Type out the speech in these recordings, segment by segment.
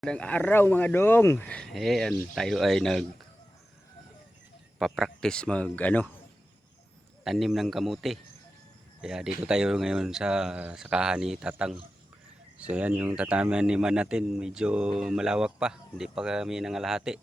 Magandang araw mga dong. Ayan, tayo ay nagpa-practice tanim ng kamuti. Kaya dito tayo ngayon sa sakahan ni Tatang. So yan yung tataniman natin, medyo malawak pa. Hindi pa kami nangalahati.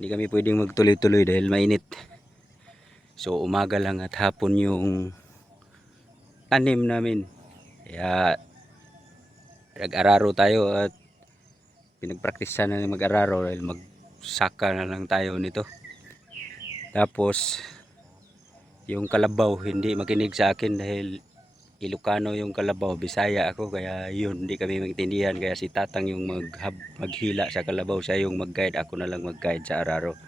Hindi kami pwedeng magtuloy-tuloy dahil mainit. So umaga lang at hapon yung tanim namin. Kaya nag-araro tayo at pinagpraktisan na mag-araro dahil magsaka na lang tayo nito. Tapos yung kalabaw hindi makinig sa akin dahil Ilocano yung kalabaw, Bisaya ako, kaya yun hindi kami magtindihan, kaya si Tatang yung maghila sa kalabaw, siya yung mag-guide, ako na lang mag-guide sa araro.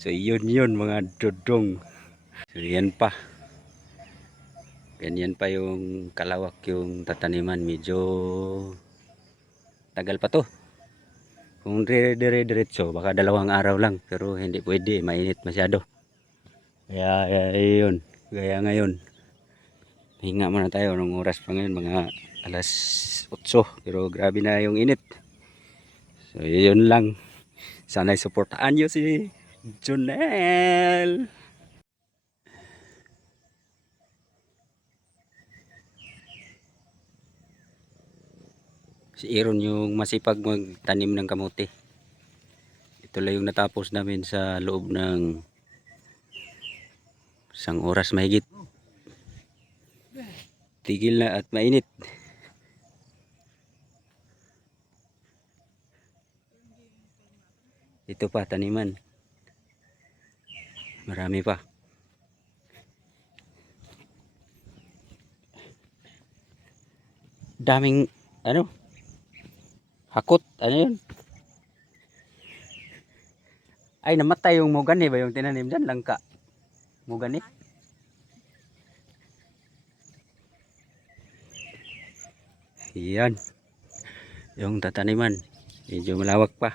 So yun mga dodong. So yan pa, ganyan pa yung kalawak yung tataniman, medyo tagal pa to. Kung dire-diretso baka 2 araw lang, pero hindi pwede, mainit masyado. Kaya yun, kaya ngayon hinga muna tayo ng oras pa ngayon, mga alas 8, pero grabe na yung init. So yun lang, sana'y suportahan nyo si Jonel. Si Aaron yung masipag magtanim ng kamote. Ito lang yung natapos namin sa loob ng 1 oras mahigit. Tigil na at mainit. Ito pa taniman, marami pa. Daming hakot, yun. Ay, namatay yung mugani ba yung tinanim dyan, langka mugani. Yan yung tataniman, medyo malawak pa.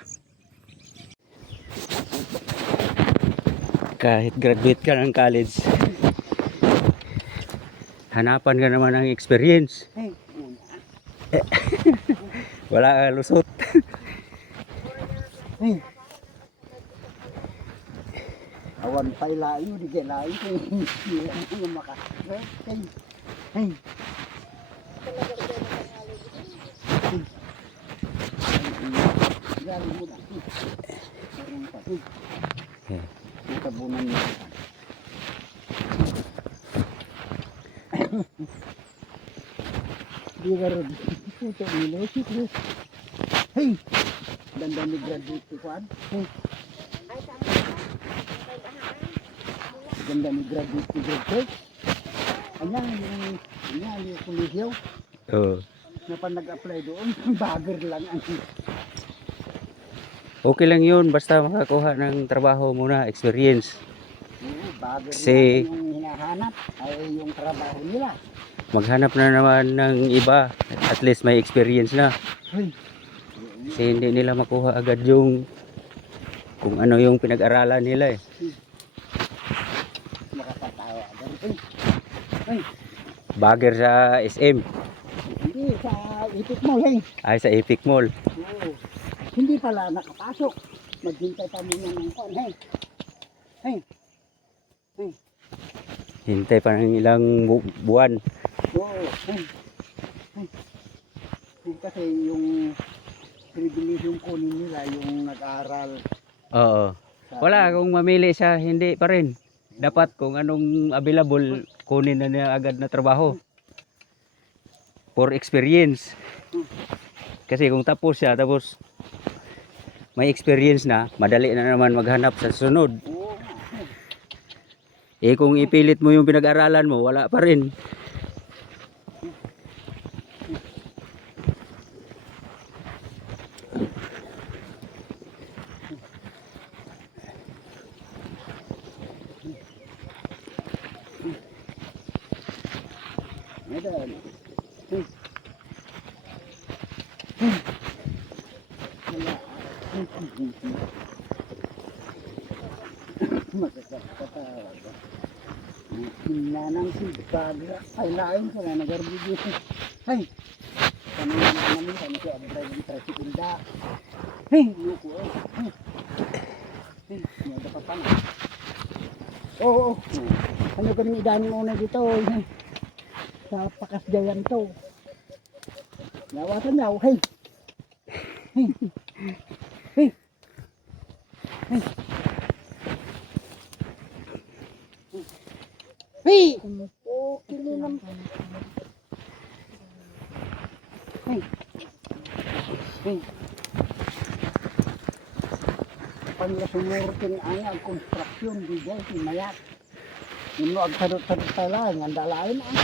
Kahit graduate ka ng college, hanapan ka naman ng experience. Wala ka lusot. Awan pa'y layo, di kaya layo. Hindi mo maka. Tabunan mo. Di garod. Puto nilo. Hey! Dandan ni graduate ko kuan. Hey! Ganda ni graduate ko graduate. Ayan yung kulisyaw. Oo. Na pa nag-apply doon, bagger lang ang Okay lang yun, basta makakuha ng trabaho muna, experience. bagger Kasi yung hinahanap ay yung trabaho nila. maghanap na naman ng iba, at least may experience na. Hey! Kasi hindi nila makuha agad yung kung ano yung pinag-aralan nila eh. Nakapatawa. Hey! Bagger sa SM. Hindi, sa Epic Mall, hey! Ay, sa Epic Mall. Oo. Hindi pala nakapasok. Maghintay pa muna ng kon, hey! Hey! Hey! Hintay pa ng ilang buwan. Oo, hey! Hey! Hey, kasi yung privilege yung kunin nila, yung nag-aaral. Oo. Wala, kung mamili siya, hindi pa rin. Dapat kung anong available, kunin na niya agad na trabaho. For experience. Kasi kung tapos siya, tapos may experience na, madali na naman maghanap sa sunod. Oo. Eh kung ipilit mo yung pinag-aralan mo, wala pa rin. Ayan. Wala. Makakatawa. Nanang si Bagra. Ay, lain ko na nagarbigyo. Ay! Kami siya driving tricycle da. Hey, luko eh. Hey, may dapat pa na. Oo. Ano kami idaan muna dito? Sa Pakasjayan to. Nawasan daw. Hey. Hey. Hey. Hey. Hey. Okay lang. Hey. Hey. Pagla sumurtin ang construction di dahil simayat. Yung ag sadot-sadot tayo lang, ang dalain ang.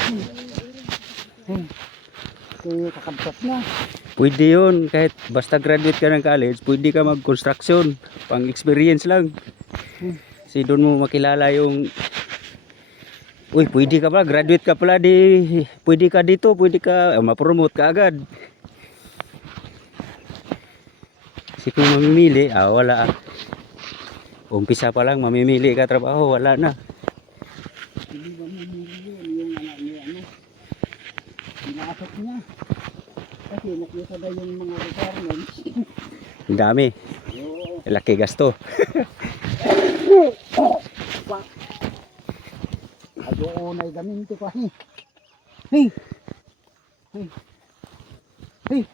Kaya kakabsat na. Pwede yun, kahit basta graduate ka ng college, pwede ka mag-construction. Pang experience lang. Kasi doon mo makilala yung, uy, pwede ka pala, graduate ka pala, pwede ka dito, pwede ka, ma-promote ka agad. Kasi kung mamimili, wala. Umpisa pa lang, mamimili ka trabaho, wala na. Hindi ba mamili yun, yung anak niya, pinasok niya. Kasi nakita ba yung mga requirements? Ang dami. Oo. Laki gasto. Adoonay gaminti ko. Hey. Hey. Hey.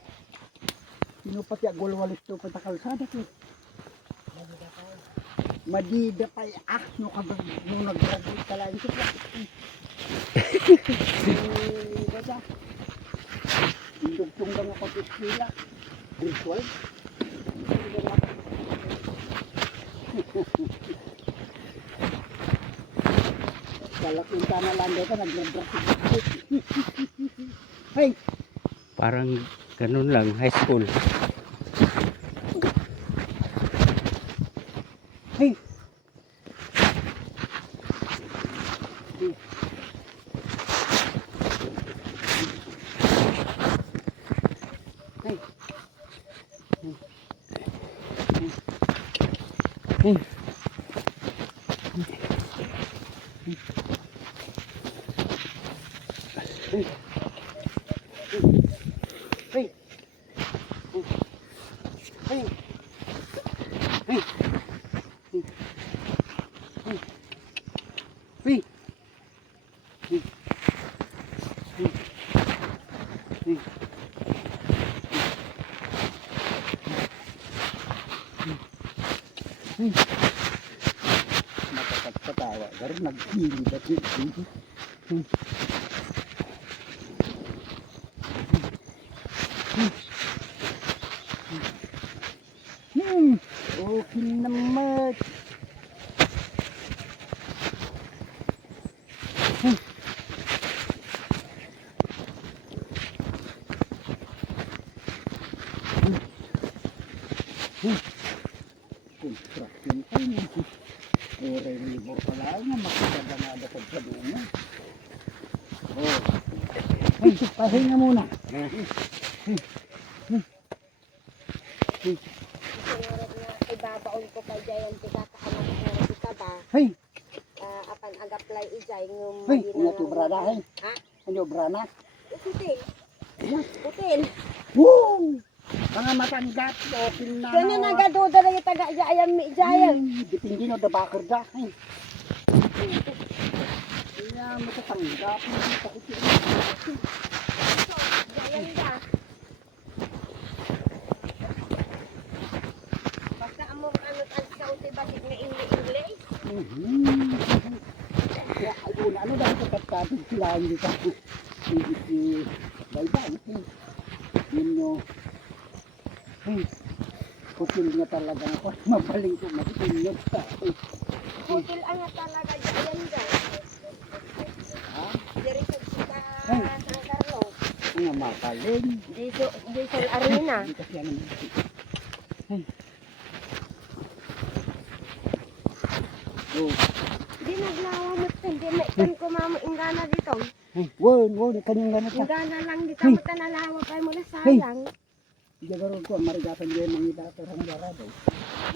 Sino pati agulwalis to pa kalsada ko. Madida pa no kabag no nag-graduate ka lang ito. Basta. Dugtong lang ako sila. Virtual. Kalaking ka na lang dito, nag-graduate. Hey! Parang ganun lang, high school. Hey! Hey! Hey! Hey! Hey! Hey! Hey! Hey! Nakakatawa, pero nagpili ba siya? Okay naman. Construction pa yun. Oray libor pala nga makikita nga dapat sa doon. Oh. Hey, pahinga muna. Ibabaon ko kay Jayan tikakaanak ko kita ba? Hey, Apanag-apply ijay ngum hey, ano to brada hey? Ha? Ano brana? Putil. Putil. Woo! Mga matanggap, okay na. Ganyan nagaduda na yung taga Jayan mi Jayan. Dipindi no da bakar da. Hey. Kaya matatanggap mo dito ko siya. Jayan da. Basta among anot ang sauti basig na English. Kaya ayun, ano dahil kapatid sila hindi ka. Hindi si bye-bye. Yun nyo. Putil nga talaga ako. Mabaling ko magsinyot ka. Putil ang talaga Jayan da. Ha? Diri sa kita San Carlos. Nga mabaling. Diesel Arena. Hindi kasi ano. Oh. Di naglawa mo hindi may kan ko mamo ingana dito. Won, kanyang ganit ka. Ingana lang di ka mo tanalawa kay mo na sayang. Hindi ba rin ko, marigatan din mga idator ang barado.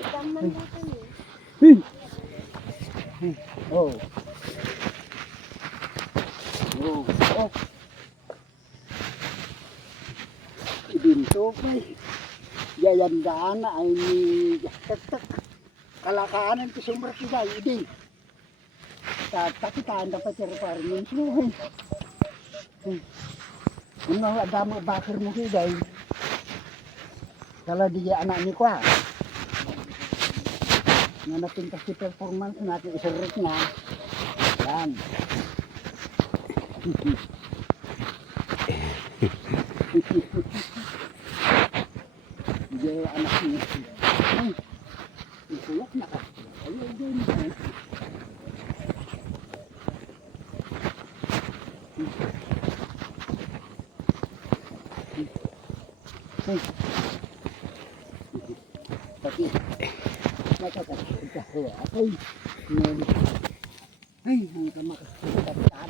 Ikaman natin eh. Oh. Oh. Oh. Okay. Yayandaan na ay ni tak kalakanan ko sumber kita idi. Takitaan dapat cari min suhin. Ano adama bakir mo hiday. Kalau dia anak ni kuah. Nanapin kasi performance natin isurut na. Yan. Dia anak ni. Ikuyak na ka. Ayun din. Tapi ay, ang kamakasitan.